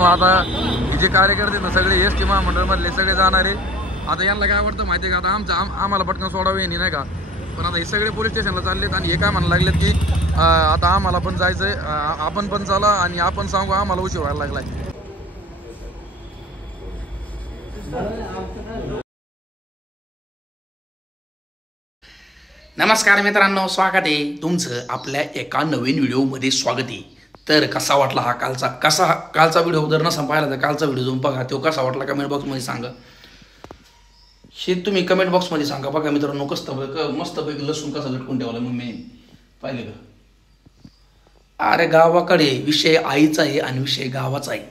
आता जे कार्यकर्ते ना सगळे एस टी महामंडळ मधले सगळे जाणारे आता यांना काय वाटतं माहिती आहे का, आता आम्हाला पटकन सोडावे नाही का, पण आता हे सगळे पोलीस स्टेशनला चाललेत आणि हे काय म्हणायला लागलेत की आता आम्हाला पण जायचंय, आपण पण चला आणि आपण सांगू आम्हाला उशीर व्हायला लागलाय. नमस्कार मित्रांनो, स्वागत आहे तुमचं आपल्या एका नवीन व्हिडिओमध्ये. स्वागत आहे. तर कसा वाटला हा कालचा व्हिडिओ जर नसा पाहिला तर कालचा व्हिडिओ जाऊन बघा, तो कसा वाटला कमेंट बॉक्समध्ये सांगा. हे तुम्ही कमेंट बॉक्समध्ये सांगा. बघा मित्रांनो, मस्तपैकी लसूण कसा लटकून ठेवला मग मी पाहिले का. अरे गावाकडे विषय आईचा आहे आणि विषय गावाचा आहे.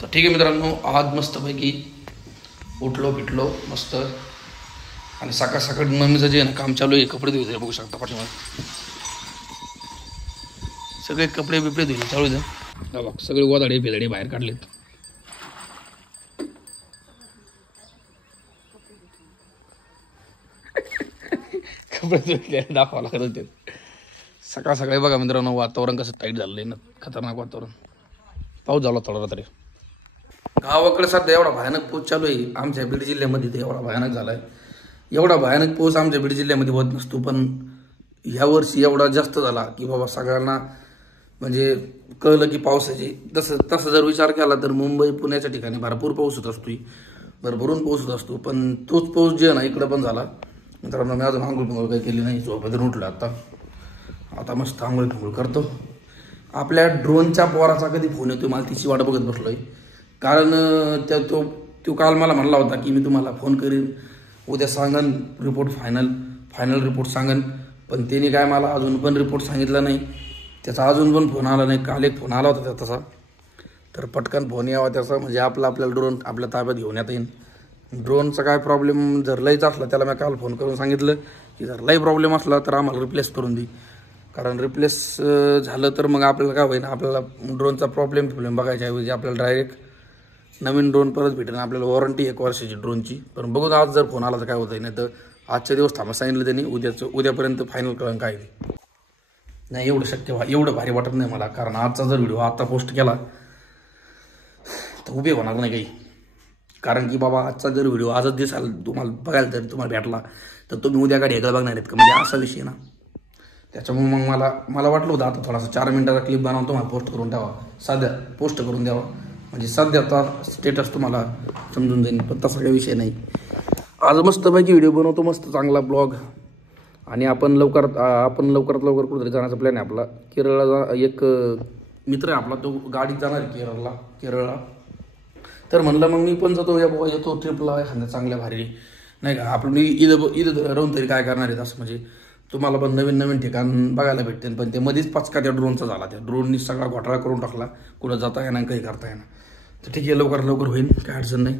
तर ठीक आहे मित्रांनो, आज मस्तपैकी उठलो पिटलो मस्त आणि सकाळ सकाळी मम्मीचं जे आहे ना काम चालू आहे, कपडे धुले बघू शकता पाठीमागे सगळे कपडे बिपडे धुले चालू आहे. बघ सगळे गोदाडे बेदाडे बाहेर काढलेत. कपडे धुतले दाखवा लागत होते. सकाळ सकाळी बघा मित्रांनो, वातावरण कसं टाईट झालं आहे ना, खतरनाक वातावरण. पाऊस झाला थोडा तरी. गावाकडे सध्या एवढा भयानक पाऊस चालू आहे. आमच्या बीड जिल्ह्यामध्ये ते एवढा भयानक झाला आहे. एवढा भयानक पाऊस आमच्या बीड जिल्ह्यामध्ये होत नसतो, पण ह्या वर्षी एवढा जास्त झाला की बाबा सगळ्यांना म्हणजे कळलं की पावसाची तसं जर विचार केला तर मुंबई पुण्याच्या ठिकाणी भरपूर पाऊस होत असतो, भरभरून पाऊस होत असतो. पण तोच पाऊस जे आहे ना इकडं पण झाला. मित्रांनो, मी अजून आंघोळ पिंघोळ काही केली नाही, झोपेतून उठलो आता मस्त आंघोळ पिंघोळ करतो. आपल्या ड्रोनच्या पोराचा कधी फोन येतो मला तिची वाट बघत बसलोय. कारण तो काल मला म्हणला होता की मी तुम्हाला फोन करीन, उद्या सांगन रिपोर्ट, फायनल रिपोर्ट सांगन. पण त्याने काय मला अजून पण रिपोर्ट सांगितला नाही. त्याचा अजून पण फोन आला नाही. काल एक फोन आला होता तसा, तर पटकन फोन यावा त्याचा, म्हणजे आपल्याला ड्रोन आपल्या ताब्यात घेऊन येता येईल. ड्रोनचा काय प्रॉब्लेम जर लईच असला, त्याला मी काल फोन करून सांगितलं की जर लई प्रॉब्लेम असला तर आम्हाला रिप्लेस करून दे. कारण रिप्लेस झालं तर मग आपल्याला काय होईल, आपल्याला ड्रोनचा प्रॉब्लेम बघायच्या ऐवजी आपल्याला डायरेक्ट नवीन ड्रोन परत भेटेल. आपल्याला वॉरंटी 1 वर्षाची ड्रोनची. पण बघू आज जर फोन आला तर काय होतं, नाही तर आजच्या दिवस थांबा सांगितलं त्यांनी, उद्यापर्यंत फायनल कळण काय नाही. एवढं भारी वाटत नाही मला. कारण आजचा जर व्हिडिओ आता पोस्ट केला तर उभे होणार नाही काही. कारण की बाबा आजचा जर व्हिडिओ आजच दिसाल तुम्हाला बघायला जर तुम्हाला भेटला तर तुम्ही उद्या गाडी हेकळ बघणार आहेत का, म्हणजे असा विषय ना. त्याच्यामुळे मग मला वाटलं होतं आता थोडासा 4 मिनिटाचा क्लिप बनवून तुम्हाला पोस्ट करून द्यावा, साध्या पोस्ट करून द्यावा, म्हणजे सध्याचा स्टेटस तुम्हाला समजून जाईल. पण तसा काही विषय नाही. आज मस्तपैकी व्हिडिओ बनवतो, मस्त चांगला ब्लॉग. आणि आपण लवकरात लवकर कुठेतरी जाण्याचा प्लॅन आहे आपला. केरळला एक मित्र आहे आपला, तो गाडीत जाणार आहे केरळला. तर म्हणलं मग मी पण जातो, येतो ट्रिपला एखाद्या चांगल्या भारी नाही का. आपण इथं राहून तरी काय करणार आहेत असं, म्हणजे तुम्हाला पण नवीन ठिकाण बघायला भेटते. पण ते मध्येच पचका त्या ड्रोनचा झाला. त्या ड्रोननी सगळा घोटाळा करून टाकला, कुठं जाता येणार काही करता येणार. तर ठीक आहे, लवकर होईल, काय अडचण नाही.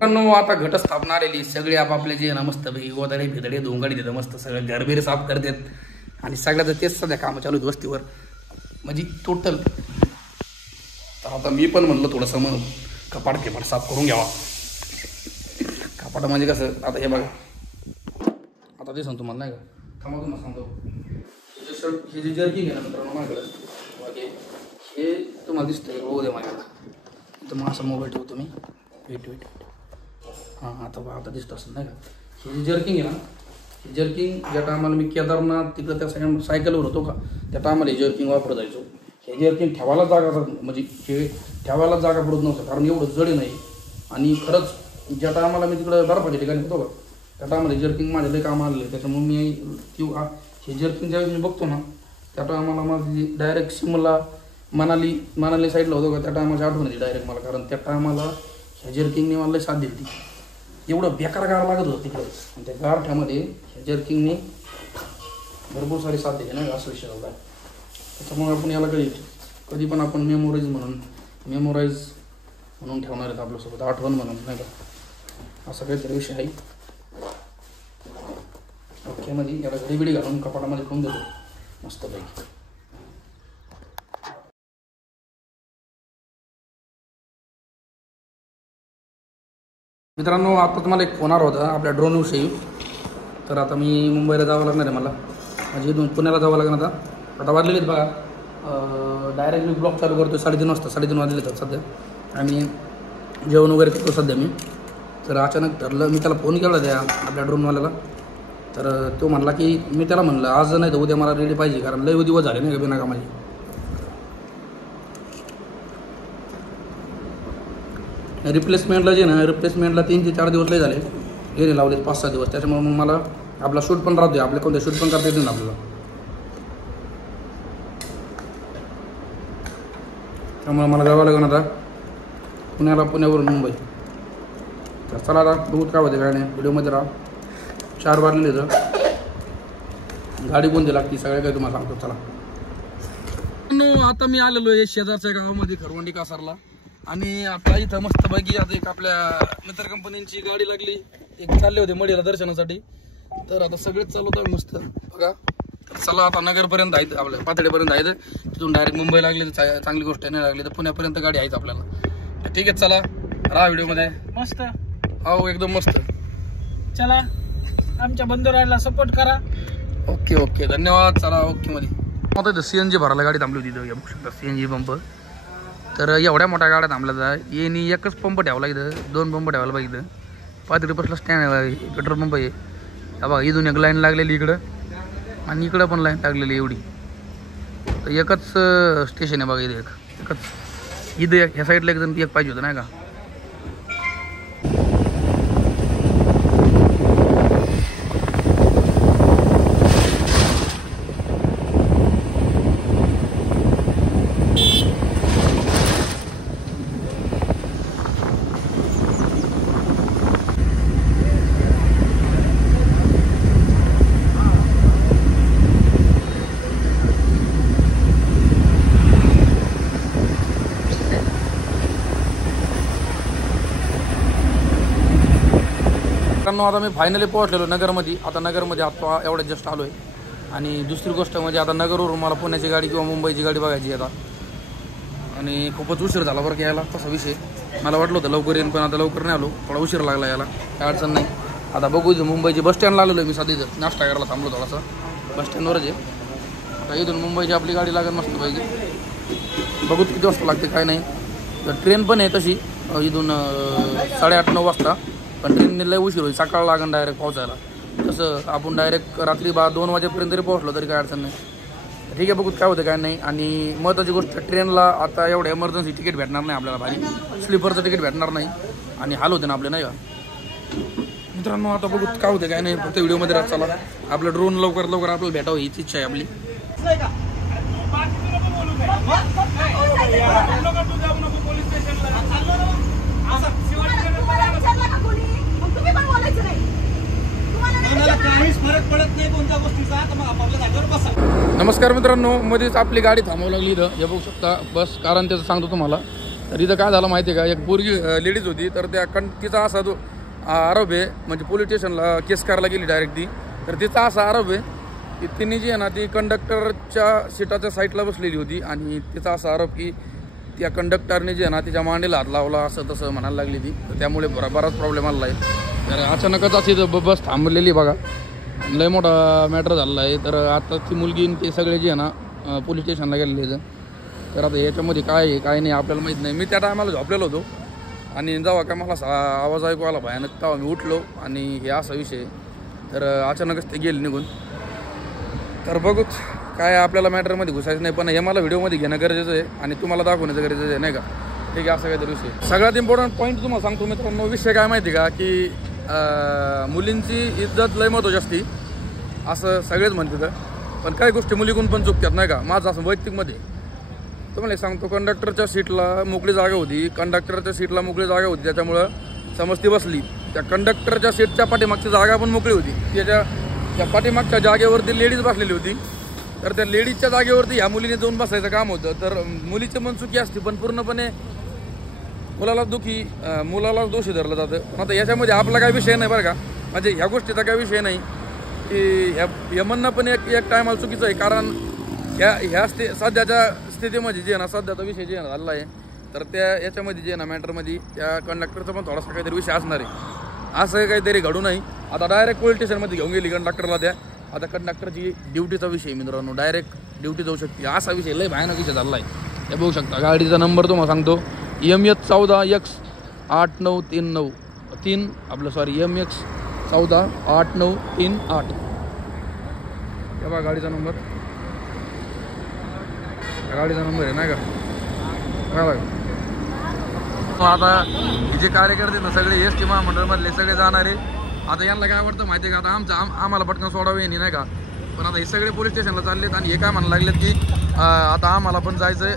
पण आता घटस्थापना आलेली, सगळे आपापले जे ना मस्त गोदाडे भिदडे धोंगाडी देतात, मस्त सगळं घरबीर साफ करतात. आणि सगळ्याचं तेच सध्या कामं चालू आहेत वस्तीवर, म्हणजे टोटल. तर आता मी पण म्हणलं थोडंसं मग कपाट साफ करून घ्यावा. कपाट म्हणजे कसं, आता हे बघा, आता ते सांगतो मला नाही का, थांबा तुम्हाला सांगतो. हे जे जर्किंग आहे ना मित्रांनो माझ्याकडं, हे तुम्हाला दिसतंय हो दे माझ्याकडं. इथं मग असा मोबाईल ठेवतो मी. वेट हां आता दिसतं असं नाही का. हे जे जर्किंग आहे ना, हे जर्किंग ज्या टायमाला मी केदारनाथ तिकडं त्या सायकलवर होतो का, त्या टायमाला हे जर्किंग वापरत जायचो. हे जर्किंग ठेवायला जागा पडत नव्हतं, कारण एवढं जड नाही. आणि खरंच ज्या टायमाला मी तिकडं बर्फाच्या ठिकाणी होतो का, त्या टायमाला जर्किंग माझ्या लई काम आलेलं आहे. त्याच्यामुळे मी हे जर्किंग ज्यावेळेस मी बघतो ना, त्या टायमाला माझी डायरेक्ट शिमला मनाली साईडला होतो का, त्या टायमाची आठवण येते डायरेक्ट मला. कारण त्या टायमाला ह्या जर्किंगने मला साथ दिली ती. एवढं बेकार गार लागत होतं तिकडं, आणि त्या गारठ्यामध्ये ह्या जर्किंगने भरपूर सारी साथ दिली नाही, असं विषय झाला. त्याच्यामुळे आपण याला कधी पण आपण मेमोराईज म्हणून ठेवणार आहेत आपल्यासोबत, आठवण म्हणून नाही का, असा काहीतरी विषय आहे. ओके, मध्ये याला घडी घालून कपाटामध्ये ठेवून देतो मस्तपैकी. मित्रांनो, आता तुम्हाला एक फोन आला होता आपल्या ड्रोनविषयी. तर आता मी मुंबईला जावं लागणार आहे मला, म्हणजे इथून पुण्याला जावं लागणार. आता वाजलेले आहेत बघा, डायरेक्ट मी ब्लॉग चालू करतो 3:30 वाजता. 3:30 वाजले तर सध्या, आणि जेवण वगैरे करतो सध्या मी. तर अचानक ठरलं, मी त्याला फोन केला त्या आपल्या ड्रोनवाल्याला. तर तो म्हणला की, मी त्याला म्हणलं आज नाही तर उद्या मला रेडी पाहिजे, कारण लय दिवस झाले नाही का बिना कामाची. रिप्लेसमेंटला जे ना, रिप्लेसमेंटला 3 ते 4 दिवस लय झाले, गेले लावले 5-6 दिवस. त्याच्यामुळे मग मला आपला शूट पण राहतो, आपल्या कोणत्या शूट पण करता येते ना आपल्याला. त्यामुळे मला जावं लागेल आता पुण्यावरून मुंबई. तर चला आता बघूत काय होते काय नाही, व्हिडिओमध्ये राहा. 4 वाजलेले तर गाडी कोणती लागते सगळ्या काही तुम्हाला सांगतो. चला. आता मी आलेलो आहे शेजारच्या गावामध्ये खरवंडी कासारला, आणि आता इथं मस्तपैकी आता एक आपल्या मित्र कंपनीची गाडी लागली. एक चालले होते मडीला दर्शनासाठी, तर आता सगळेच चालवत आहे मस्त बघा. तर चला आता नगरपर्यंत आहेत, आपल्या पातळीपर्यंत आहेत. तिथून डायरेक्ट मुंबई लागली तर चांगली गोष्ट नाही, लागली तर पुण्यापर्यंत गाडी आहेच आपल्याला. तर ठीक आहे, चला राहा व्हिडिओमध्ये. मस्त. हो एकदम मस्त. चला आमच्या बंधुराला सपोर्ट करा. ओके ओके, धन्यवाद. चला ओके मध्ये. आता इथं CNG भरायला गाडी थांबली होती, इथं बघू शकता CNG पंप. तर एवढ्या मोठ्या गाड्या थांबल्या येणी, एकच पंप ठेवला इथं, 2 पंप ठेवायला पाहिजे. इथं पातळीपासला स्टँड आहे, पेट्रोल पंप आहे. बघा इथून एक लाईन लागलेली इकडं, आणि इकडं पण लाईन लागलेली एवढी. तर एकच स्टेशन आहे बघा इथं, एकच. इथं ह्या साईडला एक पाहिजे होतं नाही का. आता मी फायनली पोहोचलेलो नगरमध्ये. आता नगरमध्ये आता एवढ्या जस्ट आलो आहे. आणि दुसरी गोष्ट म्हणजे आता नगरवरून मला पुण्याची गाडी किंवा मुंबईची गाडी बघायची आता, आणि खूपच उशीर झाला बरं की यायला. तसा विषय मला वाटलं होतं लवकर येईन, पण आता लवकर नाही आलो, थोडा उशीर लागला यायला. काय अडचण नाही. आता बघू मुंबईची बस स्टँडला आलेलो आहे मी, सध्या इथं नाश्ता करायला थांबलो थोडासा, बस स्टँडवरच आहे. आता इथून मुंबईची आपली गाडी लागेल मस्त पाहिजे. बघू किती वाजता लागते काय नाही. तर ट्रेन पण आहे तशी इथून 8:30-9 वाजता, पण ट्रेनने लय उशीर होईल, सकाळ लागेल डायरेक्ट पोहोचायला. तसं आपण डायरेक्ट रात्री 2 वाजेपर्यंत जरी पोहोचलो तरी काय अडचण नाही. ठीक आहे, बघू काय होतं काय नाही. आणि महत्त्वाची गोष्ट, ट्रेनला आता एवढं एमर्जन्सी तिकीट भेटणार नाही आपल्याला, भारी स्लीपरचं तिकीट भेटणार नाही, आणि हाल होते ना आपले नाही का. मित्रांनो आता बघू काय होतं काय नाही, फक्त व्हिडिओमध्ये राहत चला. आपलं ड्रोन लवकर आपल्याला भेटावं हीच इच्छा आहे आपली. नमस्कार मित्रांनो, मध्येच आपली गाडी थांबवू लागली इथं, हे बघू शकता बस. कारण त्याचं सांगतो तुम्हाला. तर इथं काय झालं माहिती आहे का, एक पोरगी लेडीज होती, तर त्या तिचा असा जो आरोप आहे, म्हणजे पोलीस स्टेशनला केस करायला गेली डायरेक्ट ती. तर तिचा असा आरोप आहे की तिने जी आहे ना, ती कंडक्टरच्या सीटाच्या साईडला बसलेली होती, आणि तिचा असा आरोप की त्या कंडक्टरने जे आहे ना तिच्या मांडीला हात लावला, असं तसं म्हणायला लागली ती. तर त्यामुळे बराच प्रॉब्लेम आला आहे. तर अचानकच अशी बस थांबलेली बघा, लय मोठा मॅटर झालेला आहे. तर आता ती मुलगी ते सगळे जे आहे ना पोलीस स्टेशनला गेलेले. तर आता याच्यामध्ये काय आहे काय नाही आपल्याला माहीत नाही. मी त्या टायमाला झोपलेलो होतो, आणि जेव्हा काय मला आवाज ऐकू आला भयानक, तेव्हा मी उठलो, आणि हे असा विषय. तर अचानकच ते गेले निघून. तर बघूच काय, आपल्याला मॅटरमध्ये घुसायचं नाही, पण हे मला व्हिडिओमध्ये घेणं गरजेचं आहे, आणि तुम्हाला दाखवण्याचं गरजेचं आहे नाही का. ठीक आहे, असं काहीतरी विषय. सगळ्यात इम्पॉर्टंट पॉईंट तुम्हाला सांगतो मित्रांनो, विषय काय माहिती का, की मुलींची इज्जत लय महत्त्वाची असते असं सगळेच म्हणतात, पण काही गोष्टी मुलीकडून पण चुकतात नाही का. माझं असं वैयक्तिकमध्ये तुम्हाला सांगतो, कंडक्टरच्या सीटला मोकळी जागा होती, त्याच्यामुळं समज ती बसली. त्या कंडक्टरच्या सीटच्या पाठीमागची जागा पण मोकळी होती, त्या पाठीमागच्या जागेवरती लेडीज बसलेली होती. तर त्या लेडीजच्या जागेवरती ह्या मुलीने जाऊन बसायचं काम होतं. तर मुलीची मन चुकी असते, पण पूर्णपणे मुलाला दोषी धरलं जातं. पण आता याच्यामध्ये आपला काही विषय नाही बरं का, म्हणजे ह्या गोष्टीचा काही विषय नाही की ह्या म्हणणं पण एक टायमाला चुकीचं आहे. कारण ह्या सध्याच्या स्थितीमध्ये जे आहे ना, सध्याचा विषय जे झालेला आहे तर त्या याच्यामध्ये जे ना मॅटरमध्ये त्या कंडक्टरचा पण थोडासा काहीतरी विषय असणार आहे. असं काहीतरी घडू नाही. आता डायरेक्ट पोलीस स्टेशनमध्ये घेऊन गेली कंडक्टरला त्या. आता कंडक्टरची ड्युटीचा विषय मित्रांनो, डायरेक्ट ड्युटी जाऊ शकते असा विषय लय भयानक विषय झाला आहे. हे बघू शकता गाडीचा नंबर तुम्हाला सांगतो MH14X8939 आपलं सॉरी MX148938. हे बघा गाडीचा नंबर, गाडीचा नंबर आहे नाही का. आता हे जे कार्यकर्ते ना सगळे एस टी महामंडळमधले सगळे जाणारे. आता यांना काय वाटतं माहिती आहे का, आता आम्हाला पटकन सोडावे नाही का. पण आता हे सगळे पोलीस स्टेशनला चाललेत आणि हे काय म्हणायला लागलेत की आता आम्हाला पण जायचं आहे,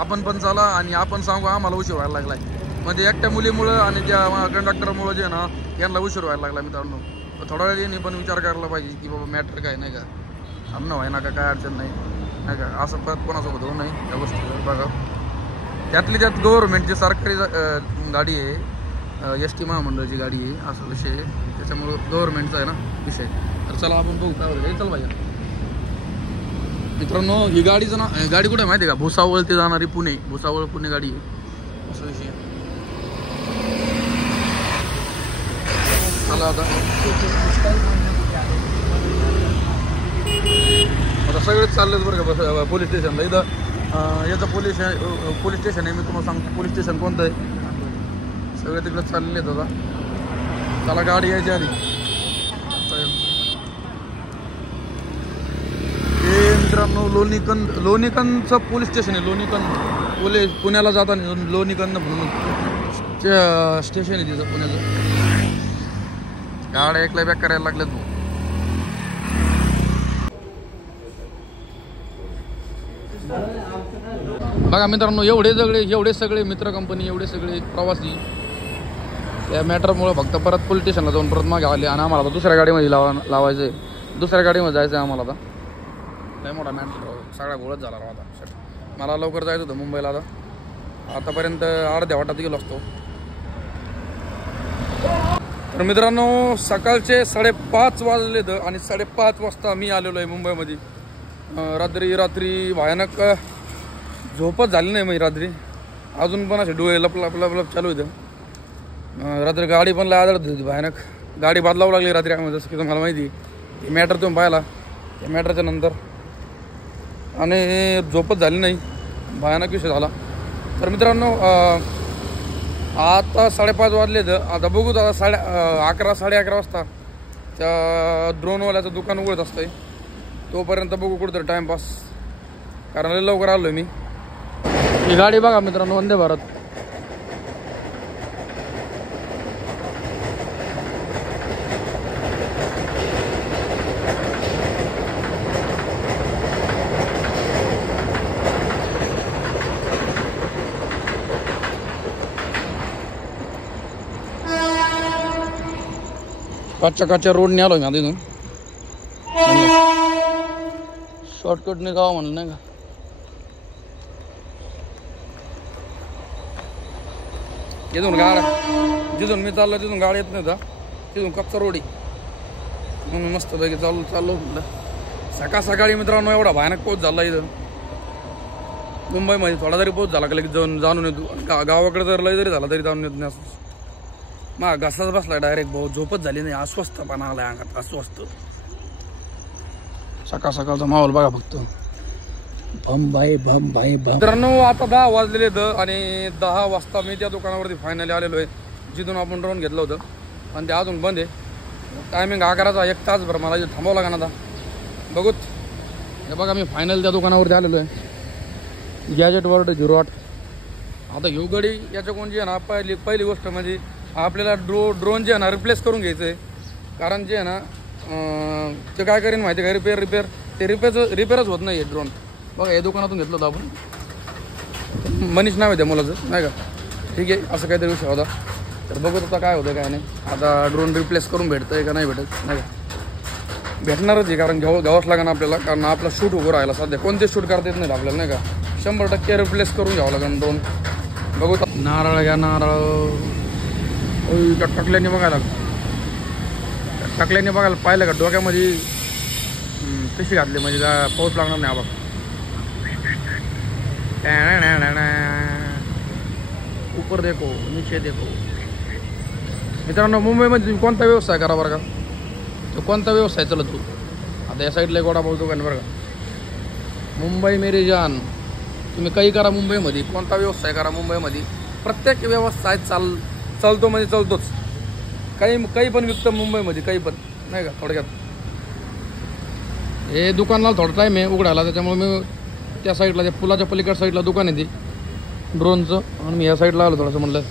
आपण पण चला आणि आपण सांगू आम्हाला उशीर व्हायला लागला आहे. म्हणजे एकट्या मुलीमुळं आणि त्या कंडक्टरमुळं जे ना यांना उशीर व्हायला लागला मित्रांनो. थोडा वेळ यांनी पण विचार करायला पाहिजे की बाबा मॅटर काय नाही का, अन्न व्हाय ना का काय अडचण नाही नाही का. असं परत कोणासोबत होऊ नाही त्या गोष्टी बघा. त्यातली त्यात गव्हर्नमेंटची सरकारी गाडी आहे, एस टी महामंडळाची गाडी आहे असा विषय आहे. त्याच्यामुळं गव्हर्नमेंटचा आहे ना विषय. तर चला आपण बघू काय होतं. चल भाई मित्रांनो, ही गाडीचं गाडी कुठे माहिती आहे का, भुसावळ ते जाणारी पुणे, भुसावळ पुणे गाडी आहे असा विषय. चला आता सगळेच चाललेच बरं का पोलीस स्टेशनला. इथं याचं पोलीस स्टेशन आहे, मी तुम्हाला सांगतो पोलीस स्टेशन कोणतं आहे. सगळे तिकडे चाललेले आहेत आता. चला गाडी यायची आधी. हे मित्रांनो लोणीकंदचं पोलीस स्टेशन आहे. लोणीकंद पुण्याला जाताना लोणीकंद म्हणून स्टेशन आहे तिथं पुण्याचं. गाड्या एकला बॅक करायला लागल्यात. बघा मित्रांनो, एवढे सगळे मित्र कंपनी, एवढे सगळे प्रवासी या मॅटरमुळं फक्त परत पोलीस स्टेशनला जाऊन परत मागे आले. आणि आम्हाला आता दुसऱ्या गाडीमध्ये लावायचं आहे, दुसऱ्या गाडीमध्ये जायचं आहे आम्हाला. आता काय मोठा मॅटर सगळा घोळच झाला आता. मला लवकर जायचं होतं मुंबईला. आतापर्यंत अर्ध्या वाटात गेलो असतो. तर मित्रांनो, सकाळचे 5:30 वाजले तर आणि 5:30 वाजता मी आलेलो आहे मुंबईमध्ये. रात्री भयानक झोपच झाली नाही म्हणजे रात्री. अजून पण असे डोळे लप चालू होतं. रात्री गाडी पण लय आदळत होती भयानक. गाडी बदलावं लागली रात्री आम्ही, जसं की तुम्हाला माहिती आहे. मॅटर तुम्ही पाहिला त्या मॅटरच्या नंतर. आणि झोपच झाली नाही, भयानक विषय झाला. तर मित्रांनो, आता 5:30 वाजले तर आता बघूच. आता 11:30 साडे 11 वाजता त्या ड्रोनवाल्याचं दुकान उघडत असतंय. तोपर्यंत बघू कुठंतरी टाईमपास, कारण लय लवकर आलो मी. ही गाडी बघा मित्रांनो, वंदे भारत. कच्च्या रोडने आलो मी आता इथून. शॉर्टकटने जावं म्हणलं नाही का. इथून जिथून मी चाललो तिथून गाडी येत नाही का, तिथून कच्चा रोड आहे म्हणून मस्तपैकी चाललो म्हटलं. सकाळी मित्रांनो एवढा भयानक पाऊस झाला इथं मुंबईमध्ये. थोडा जरी पाऊस झाला का लगेच जाणून येतो. गावाकडे जर लय जरी झाला तरी जाणून येत नाही. मग घसाच बसला डायरेक्ट. भाऊ झोपच झाली नाही, अस्वस्थपणा आलाय अंगात, अस्वस्थ. सकाळचा माहोल बघा फक्त. मित्रांनो, आता 10 वाजलेले तर आणि 10 वाजता मी त्या दुकानावरती फायनली आलेलो आहे जिथून आपण ड्रोन घेतलं होतं. आणि ते अजून बंद आहे. टायमिंग 11चा 1 तासभर मला इथे थांबावं लागणार आता. बघूत. हे बघा मी फायनल त्या दुकानावरती आलेलो आहे. Gadget world 08. आता ह्यो गडी याच्याकडून जे आहे ना, पहिली गोष्ट म्हणजे आपल्याला ड्रोन जे आहे ना रिप्लेस करून घ्यायचं आहे. कारण जे आहे ना ते काय करेन माहिती आहे का, रिपेअरच होत नाही आहे ड्रोन. बघा हे दुकानातून घेतलं होतं आपण. मनीष नाव आहे त्या मुलाचं नाही का. ठीक आहे, असं काहीतरी विषय होता. तर बघत आता काय होतं काय नाही. आता ड्रोन रिप्लेस करून भेटतं आहे का नाही भेटत नाही का. भेटणारच आहे, कारण घ्यावंच लागणार आपल्याला. कारण आपला शूट उभं राहायला सध्या कोणते शूट करता येत नाही आपल्याला नाही का. 100% रिप्लेस करून घ्यावं लागेल ड्रोन. बघू. नारळ घ्या, नारळ टाकल्याने बघायला पाहिलं का डोक्यामध्ये कशी घातली म्हणजे पाऊस लागणार नाही. बघ ऊपर देखो नीचे देखो. मित्रांनो मुंबईमध्ये तुम्ही कोणता व्यवसाय करा बरं का, तो कोणता व्यवसाय चालतो. आता या साईडला एक वडापाव दुकान बरं का. मुंबई मेरी जान, तुम्ही काही करा मुंबईमध्ये, कोणता व्यवसाय करा मुंबईमध्ये, प्रत्येक व्यवसाय चालतो म्हणजे चालतोच. काही पण विकतं मुंबईमध्ये, काही पण नाही का. थोडक्यात हे दुकानाला थोडा टाईम आहे उघडायला, त्याच्यामुळे मी त्या साईडला त्या पुलाच्या पलीकडच्या साईडला दुकान आहे ते ड्रोनचं, आणि मी ह्या साईडला आलो थोडंसं. म्हणलं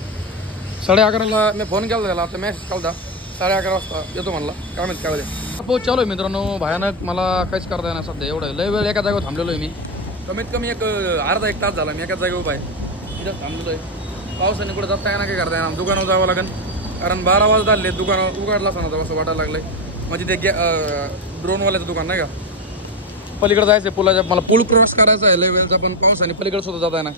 11:30ला मी फोन केला त्याला, आता मॅसेज केला 11:30 वाजता येतो म्हणला. काय माहिती काय होते. पोच चालू आहे मित्रांनो, भयानक. मला काहीच करता येणार सध्या. एवढं लय वेळ एका जागेवर थांबलेलो आहे मी. कमीत कमी एक अर्धा एक तास झाला मी एकाच जागेवर उभा आहे. इथं थांबलेलो आहे. पावसाने कुठं जाता येणार, काय करता येणार. दुकानावर जावं लागेल, कारण 12 वाजता आले. दुकान उघडलाच नव्हतं असं वाटायला लागलंय. म्हणजे ते ड्रोनवाल्याचं दुकान नाही का, पलीकडे जायचं पुलाच्या. मला पूल क्रॉस करायचा आहे लय वेळचा, पण पावसाने पलीकडे सुद्धा जाता येणार.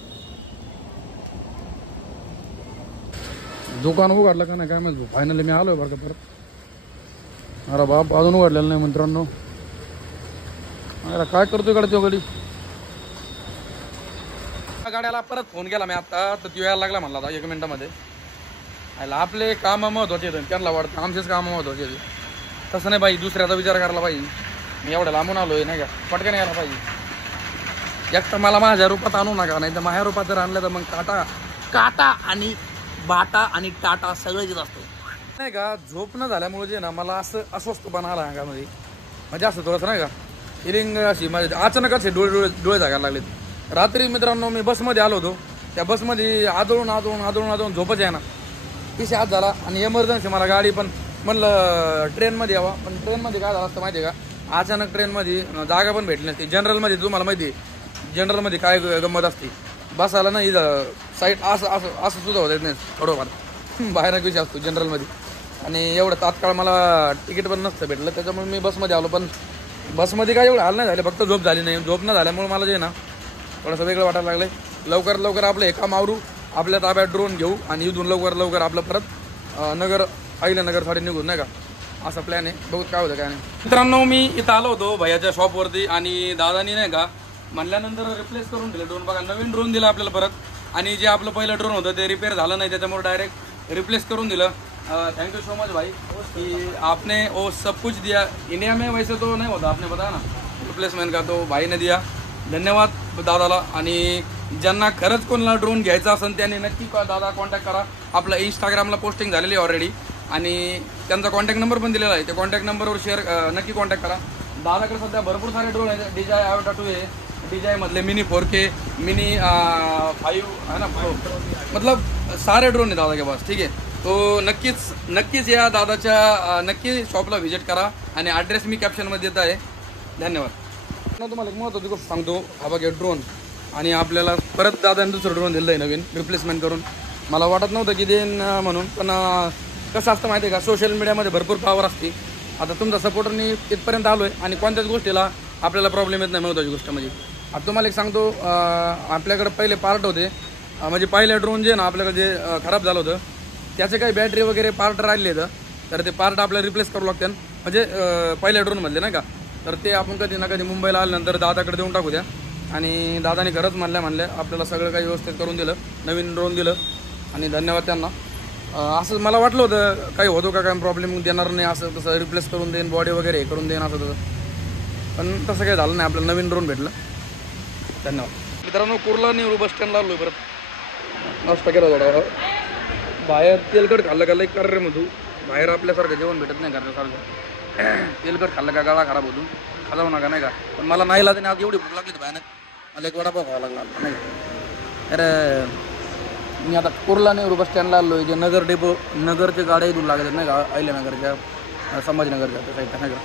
दुकान उघडलं का नाही काय माहिती. फायनली मी आलोय बरं का परत. अरे बाप, अजून उघडलेलं नाही मित्रांनो. अरे काय करतोय गाडी तो गाडी. गाड्याला परत फोन केला मी आता, तर ती यायला लागला म्हणला आता 1 मिनिटामध्ये. आपले कामं महत्वाचे आहेत, त्यांना वाटतं आमचेच कामं महत्वाचे आहेत. तसं नाही बाई, दुसऱ्याचा विचार करायला पाहिजे. मी एवढं लांबून आलोय नाही का, पटकन यायला पाहिजे. एक तर मला माझ्या रूपात आणू नका, नाही तर माझ्या रूपात जर आणलं तर मग काटा आणि बाटा आणि टाटा सगळेच असतो नाही का. झोप न झाल्यामुळे जे ना मला असं अस्वस्थपणा आला अंगामध्ये. म्हणजे असं थोडंसं नाही का फिलिंग अशी माझे अचानकच डोळे जागायला लागलेत. रात्री मित्रांनो मी बसमध्ये आलो होतो, त्या बसमध्ये आदळून झोपच आहे ना. पिशे हात झाला आणि एमर्जन्सी मला गाडी पण म्हणलं ट्रेनमध्ये यावा, पण ट्रेनमध्ये काय झालं असतं माहिती आहे का, अचानक ट्रेनमध्ये जागा पण भेटली नसते. जनरलमध्ये तुम्हाला माहिती आहे जनरलमध्ये काय गंमत असते, बसायला नाही साईड असं सुद्धा होत नाही थोडंफार. बाहेर विषय असतो जनरलमध्ये. आणि एवढं तात्काळ मला तिकीट पण नसतं भेटलं, त्याच्यामुळे मी बसमध्ये आलो. पण बसमध्ये काय एवढं हाल नाही झाले, फक्त झोप झाली नाही. झोप न झाल्यामुळे मला जे ना थोडंसं वेगळं वाटायला लागलं. लवकर आपलं हे काम आवरू, आपल्या ताब्यात ड्रोन घेऊ आणि इथून लवकर आपलं परत अहिल्यानगरसाठी निघून नाही का, असा प्लॅन आहे. बघू काय होतं काय नाही. मित्रांनो मी इथं आलो होतो भैयाच्या शॉपवरती, आणि दादानी नाही का म्हणल्यानंतर रिप्लेस करून दिलं ड्रोन. बघा नवीन ड्रोन दिला आपल्याला परत, आणि जे आपलं पहिलं ड्रोन होतं ते रिपेअर झालं नाही, त्याच्यामुळे डायरेक्ट रिप्लेस करून दिलं. थैंक यू सो मच भाई कि आपने वो सब कुछ दिया. इंडिया में वैसे तो नहीं होता, आपने बताया ना रिप्लेसमेंट का, तो भाई ने दिया. धन्यवाद दादाला. आणि ज्यांना खरंच कोणाला ड्रोन घ्यायचा असेल त्यांनी नक्की दादा कॉन्टॅक्ट करा. आपलं इंस्टाग्रामला पोस्टिंग झालेली आहे ऑलरेडी, आणि त्यांचा कॉन्टॅक्ट नंबर पण दिलेला आहे. त्या कॉन्टॅक्ट नंबरवर नक्की कॉन्टॅक्ट करा. दादाकडे सध्या भरपूर सारे ड्रोन आहेत. DJI Avata 2 आहे, DJI मधले मिनी 4K, मिनी 5 है ना प्रो, मतलब सारे ड्रोन आहे दादा के पास. ठीक आहे, तो नक्कीच या दादाच्या नक्की शॉपला व्हिजिट करा, आणि ॲड्रेस मी कॅप्शनमध्ये देत आहे. धन्यवाद. तुम्हाला एक महत्त्वाची गोष्ट सांगतो. हा बघा ड्रोन, आणि आपल्याला परत दादाने दुसरं ड्रोन दिलं आहे नवीन रिप्लेसमेंट करून. मला वाटत नव्हतं की देईन म्हणून, पण कसं असतं माहिती आहे का, सोशल मीडियामध्ये भरपूर पॉवर असते. आता तुमचा सपोर्टरनी तिथपर्यंत आलो आहे, आणि कोणत्याच गोष्टीला आपल्याला प्रॉब्लेम येत नाही. महत्त्वाची गोष्ट म्हणजे आता तुम्हाला एक सांगतो, आपल्याकडे पहिले पार्ट होते, म्हणजे पहिले ड्रोन जे ना आपल्याकडे जे खराब झालं होतं त्याचे काही बॅटरी वगैरे पार्ट राहिले तर ते पार्ट आपल्याला रिप्लेस करावं लागतात. म्हणजे पहिल्या ड्रोनमधले नाही का, तर ते आपण कधी ना कधी मुंबईला आल्यानंतर दादाकडे देऊन टाकू द्या. आणि दादाने खरंच म्हणल्या आपल्याला सगळं काही व्यवस्थित करून दिलं, नवीन ड्रोन दिलं, आणि धन्यवाद त्यांना. असं मला वाटलं होतं काही होतो का, काय प्रॉब्लेम देणार नाही, असं तसं रिप्लेस करून देईन, बॉडी वगैरे हे करून देईन असं तसं, पण तसं काही झालं नाही. आपल्याला नवीन ड्रोन भेटलं. धन्यवाद. मित्रांनो कुर्ला नेहरू बस स्टँडला आलो परत. नाश्ता केला थोडा. बाहेर तेलकट खाल्लं का लई कार्य मधू, बाहेर आपल्यासारखं जेवण भेटत नाही करण्यासारखं. तेलकट खाल्लं का गळा खराब होतो, खाजावू नका नाही का. पण मला नाही लागत, आज एवढी भूक लागली भयानक, मला एक वडापाव खावा लागला नाही का. तर मी आता कुर्ला नेहरू बस स्टँडला आलो आहे. जे नगर डेपो, नगरचे गाड्या इथून लागतात नाही का, अहिल्यानगरच्या संभाजीनगरच्या त्या साईडला नाही का.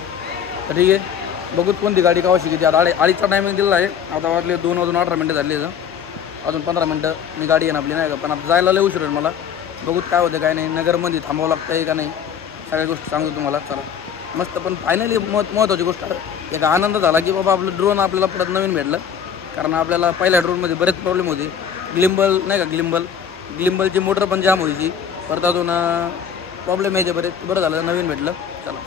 तर ठीक आहे, बघूत कोणती गाडी कावाशी किती. आता अडीचचा टायमिंग दिला आहे. आता वाजले 2:18 झाले. अजून 15 मिनटं मी गाडी येणार आपली नाही का. पण आता जायला लय उशीर होईल मला. बघूत काय होतं काय नाही, नगरमध्ये थांबावं लागतं आहे का नाही, सगळ्या गोष्टी सांगतो तुम्हाला. चला मस्त. पण फायनली महत्त्वाची गोष्ट एक आनंद झाला की बाबा आपलं ड्रोन आपल्याला परत नवीन भेटलं. कारण आपल्याला पहिल्या ड्रोनमध्ये बरेच प्रॉब्लेम होते. ग्लिम्बल नाही का, ग्लिम्बलची मोटर पण जाम व्हायची, परत अजून प्रॉब्लेम यायचे बरेच. बरं झालं नवीन भेटलं. चला.